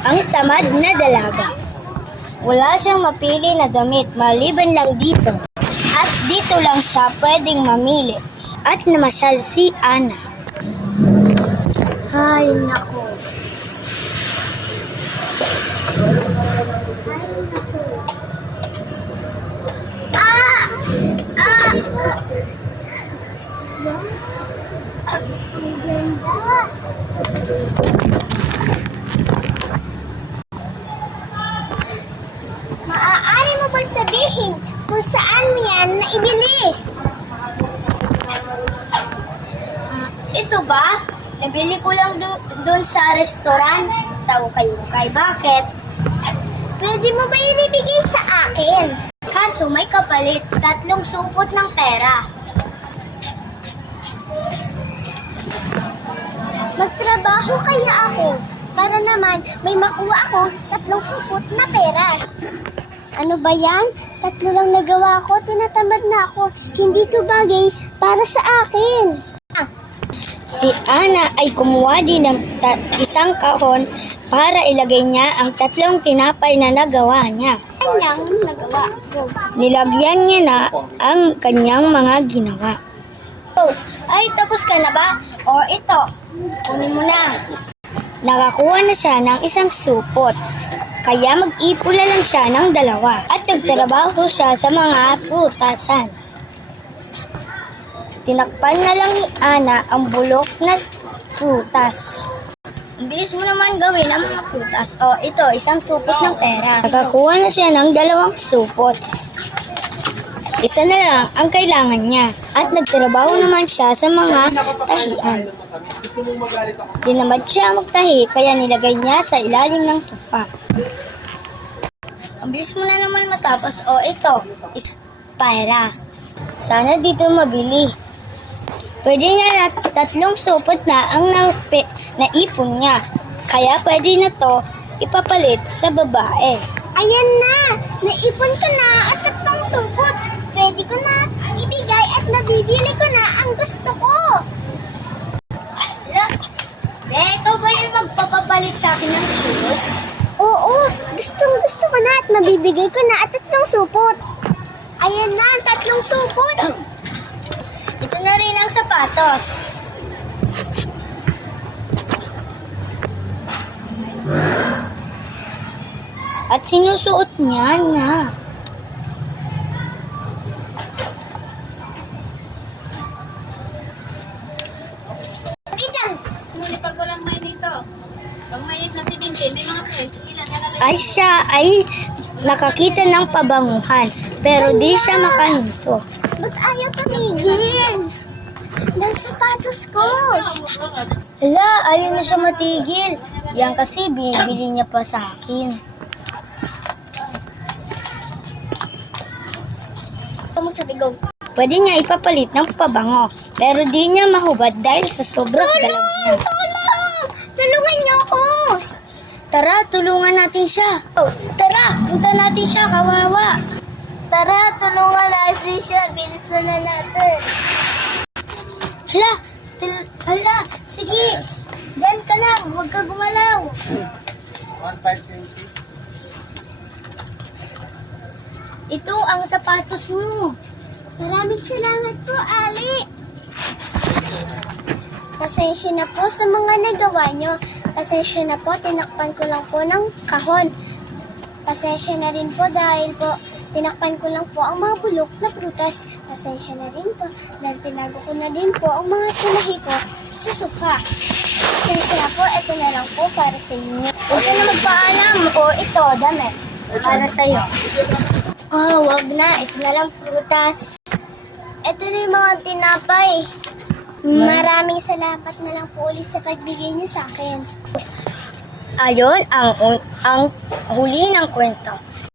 Ang tamad na dalaga. Wala siyang mapili na damit maliban lang dito. At dito lang siya pwedeng mamili. At namasyal si Ana. Ay, nako. Ah! Ah! Ang ganda. Maaari mo bang sabihin kung saan mo yan naibili? Ito ba? Nabili ko lang doon sa restaurant, sa Ukay-Ukay. Bakit? Pwede mo ba ibigay sa akin? Kaso may kapalit, 3 supot ng pera. Magtrabaho kaya ako para naman may makuha ako 3 supot na pera. Ano ba yan? 3 lang nagawa ko, tinatamad na ako. Hindi to bagay para sa akin. Si Ana ay kumuha din ng isang kahon para ilagay niya ang 3 tinapay na nagawa niya. Kanyang nagawa. Nilagyan niya na ang kanyang mga ginawa. Oh, ay tapos ka na ba? O ito, kunin mo na. Nakakuha na siya ng 1 supot. Kaya mag-ipula lang siya ng 2 at nagtrabaho siya sa mga prutasan. Tinakpan na lang ni Ana ang bulok na prutas. Ang bilis mo naman gawin ang mga prutas. O ito, 1 supot ng pera. Nakakuha na siya ng 2 supot. 1 na lang ang kailangan niya. At nagtrabaho naman siya sa mga tahian. Tinamad siya magtahi kaya nilagay niya sa ilalim ng sofa. Ang bilis mo na naman matapos. O ito, pera. Sana dito mabili. Pwede niya na 3 supot na ang naipon niya. Kaya pwede na to ipapalit sa babae. Ayan na! Naipon ko na at 3 supot. Pwede ko na ibigay at nabibili ko na ang gusto ko. Ikaw ba yung magpapapalit sa akin ng shoes? Oo, gusto ko na at mabibigay ko na at 3 supot. Ayan na, 3 supot. Ito na rin ang sapatos. At sinusuot niya na. Pag walang mainit to. Pag mainit na si Dintin, may mga friends. Ay siya ay nakakita ng pabanguhan, pero di siya makahinto. Ba't ayaw tumigil? Ng sapatos ko. Hala, ayaw na siya matigil. Yan kasi binibili niya pa sa akin. Magsabi go. Pwede niya ipapalit ng pabango, pero di niya mahubad dahil sa sobrang galaw niya. Tulong! Tulungan niyo ako! Tara, tulungan natin siya. Tara, punta natin siya, kawawa. Tara, tulungan natin siya. Bilisan na natin. Hala, sige. Diyan ka lang, huwag ka gumalaw. 1,520. Ito ang sapatos mo. Maraming salamat po, Ali. Pasensya na po sa mga nagawa nyo. Pasensya na po, tinakpan ko lang po ng kahon. Pasensya na rin po dahil po tinakpan ko lang po ang mga bulok na prutas. Pasensya na rin po dahil tinago ko na din po ang mga tinahi ko sa sofa. Pasensya na po, ito na lang po para sa inyo. Huwag ka na magpaalam. O ito, damit. Para sa'yo. Oh, wag na. Ito na lang prutas. Ito na yung mga tinapay. Maraming salamat na lang po ulit sa pagbigay niyo sa akin. Ayon ang huli ng kwento.